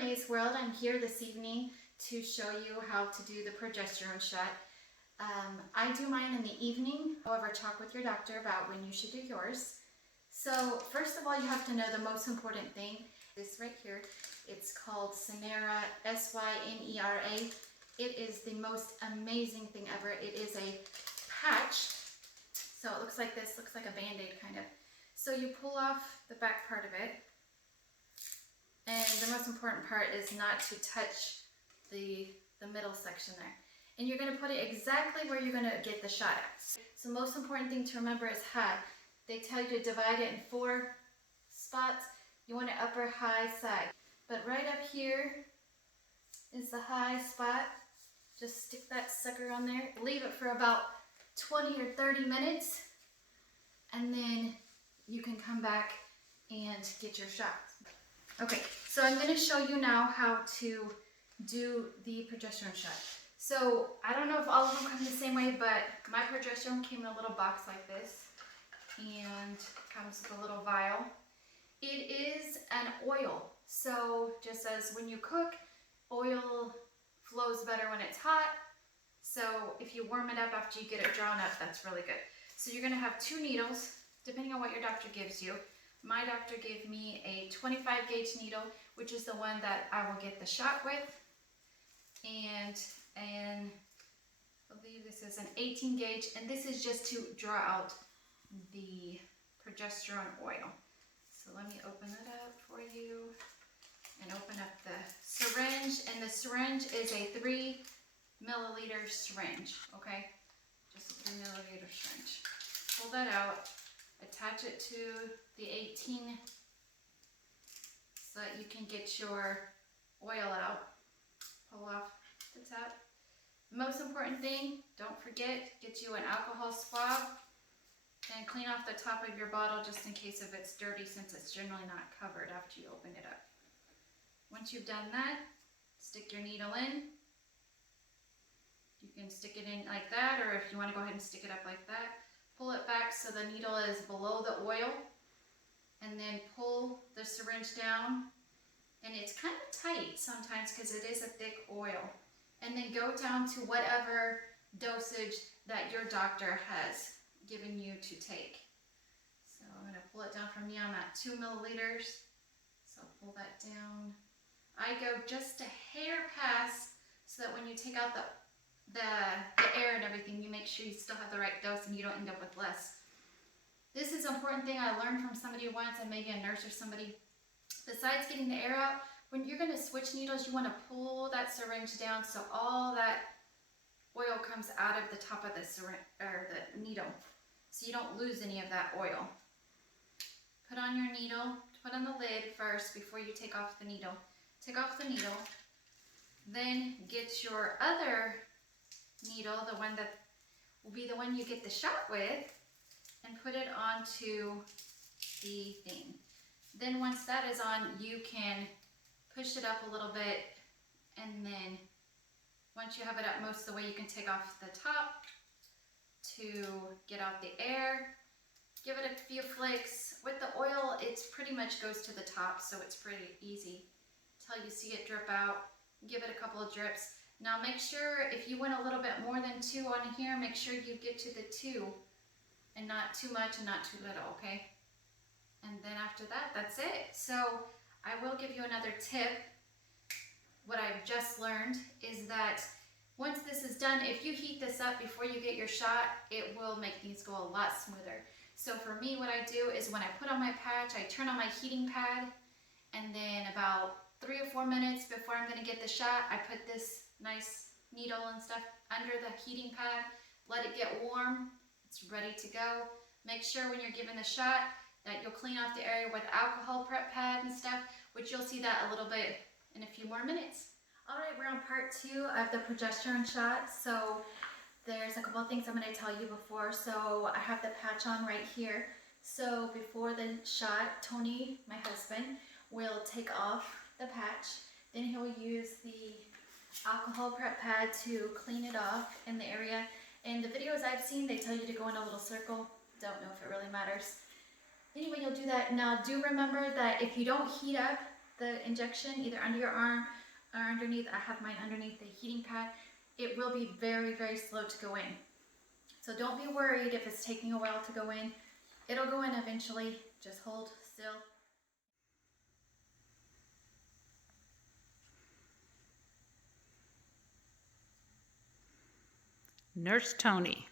Renee's World. I'm here this evening to show you how to do the progesterone shot. I do mine in the evening. However, talk with your doctor about when you should do yours. So first of all, you have to know the most important thing. This right here, it's called Synera, S-Y-N-E-R-A. It is the most amazing thing ever. It is a patch. So it looks like this, looks like a Band-Aid kind of. So you pull off the back part of it. And the most important part is not to touch the middle section there. And you're going to put it exactly where you're going to get the shot at. So the most important thing to remember is high. They tell you to divide it in 4 spots. You want it upper, high, side. But right up here is the high spot. Just stick that sucker on there. Leave it for about 20 or 30 minutes. And then you can come back and get your shot. Okay, so I'm going to show you now how to do the progesterone shot. So I don't know if all of them come the same way, but my progesterone came in a little box like this and comes with a little vial. It is an oil, so just as when you cook, oil flows better when it's hot. So if you warm it up after you get it drawn up, that's really good. So you're going to have 2 needles, depending on what your doctor gives you. My doctor gave me a 25 gauge needle, which is the one that I will get the shot with. And I believe this is an 18 gauge, and this is just to draw out the progesterone oil. So let me open it up for you and open up the syringe. And the syringe is a 3 milliliter syringe, okay? Just a 3 milliliter syringe. Pull that out. Attach it to the 18 so that you can get your oil out. Pull off the top. Most important thing, don't forget, get you an alcohol swab and clean off the top of your bottle just in case if it's dirty, since it's generally not covered after you open it up. Once you've done that, stick your needle in. You can stick it in like that, or if you want to go ahead and stick it up like that. Pull it back so the needle is below the oil, and then pull the syringe down. And it's kind of tight sometimes because it is a thick oil. And then go down to whatever dosage that your doctor has given you to take. So I'm going to pull it down from me. I'm at 2 milliliters. So pull that down. I go just a hair past so that when you take out the air and everything, you make sure you still have the right dose and you don't end up with less. This is an important thing I learned from somebody once, and maybe a nurse or somebody. Besides getting the air out, when you're going to switch needles, you want to pull that syringe down so all that oil comes out of the top of the syringe or the needle, so you don't lose any of that oil. Put on your needle, put on the lid first before you take off the needle. Take off the needle, then get your other needle, the one that will be the one you get the shot with, and put it onto the thing. Then once that is on, you can push it up a little bit, and then once you have it up most of the way, you can take off the top to get out the air. Give it a few flicks. With the oil, it pretty much goes to the top, so it's pretty easy until you see it drip out. Give it a couple of drips. Now make sure if you went a little bit more than 2 on here, make sure you get to the 2 and not too much and not too little, okay? And then after that, that's it. So I will give you another tip. What I've just learned is that once this is done, if you heat this up before you get your shot, it will make things go a lot smoother. So for me, what I do is when I put on my patch, I turn on my heating pad, and then about 3 or 4 minutes before I'm going to get the shot, I put this nice needle and stuff under the heating pad, let it get warm, it's ready to go. Make sure when you're giving the shot that you'll clean off the area with alcohol prep pad and stuff, which you'll see that a little bit in a few more minutes. Alright, we're on part 2 of the progesterone shot. So there's a couple of things I'm going to tell you before. So I have the patch on right here. So before the shot, Tony, my husband, will take off the patch. Then he'll use the alcohol prep pad to clean it off in the area. In the videos I've seen, they tell you to go in a little circle. Don't know if it really matters. Anyway, you'll do that. Now, do remember that if you don't heat up the injection either under your arm or underneath. I have mine underneath the heating pad. It will be very, very slow to go in. So don't be worried if it's taking a while to go in. It'll go in eventually. Just hold still. Nurse Tony.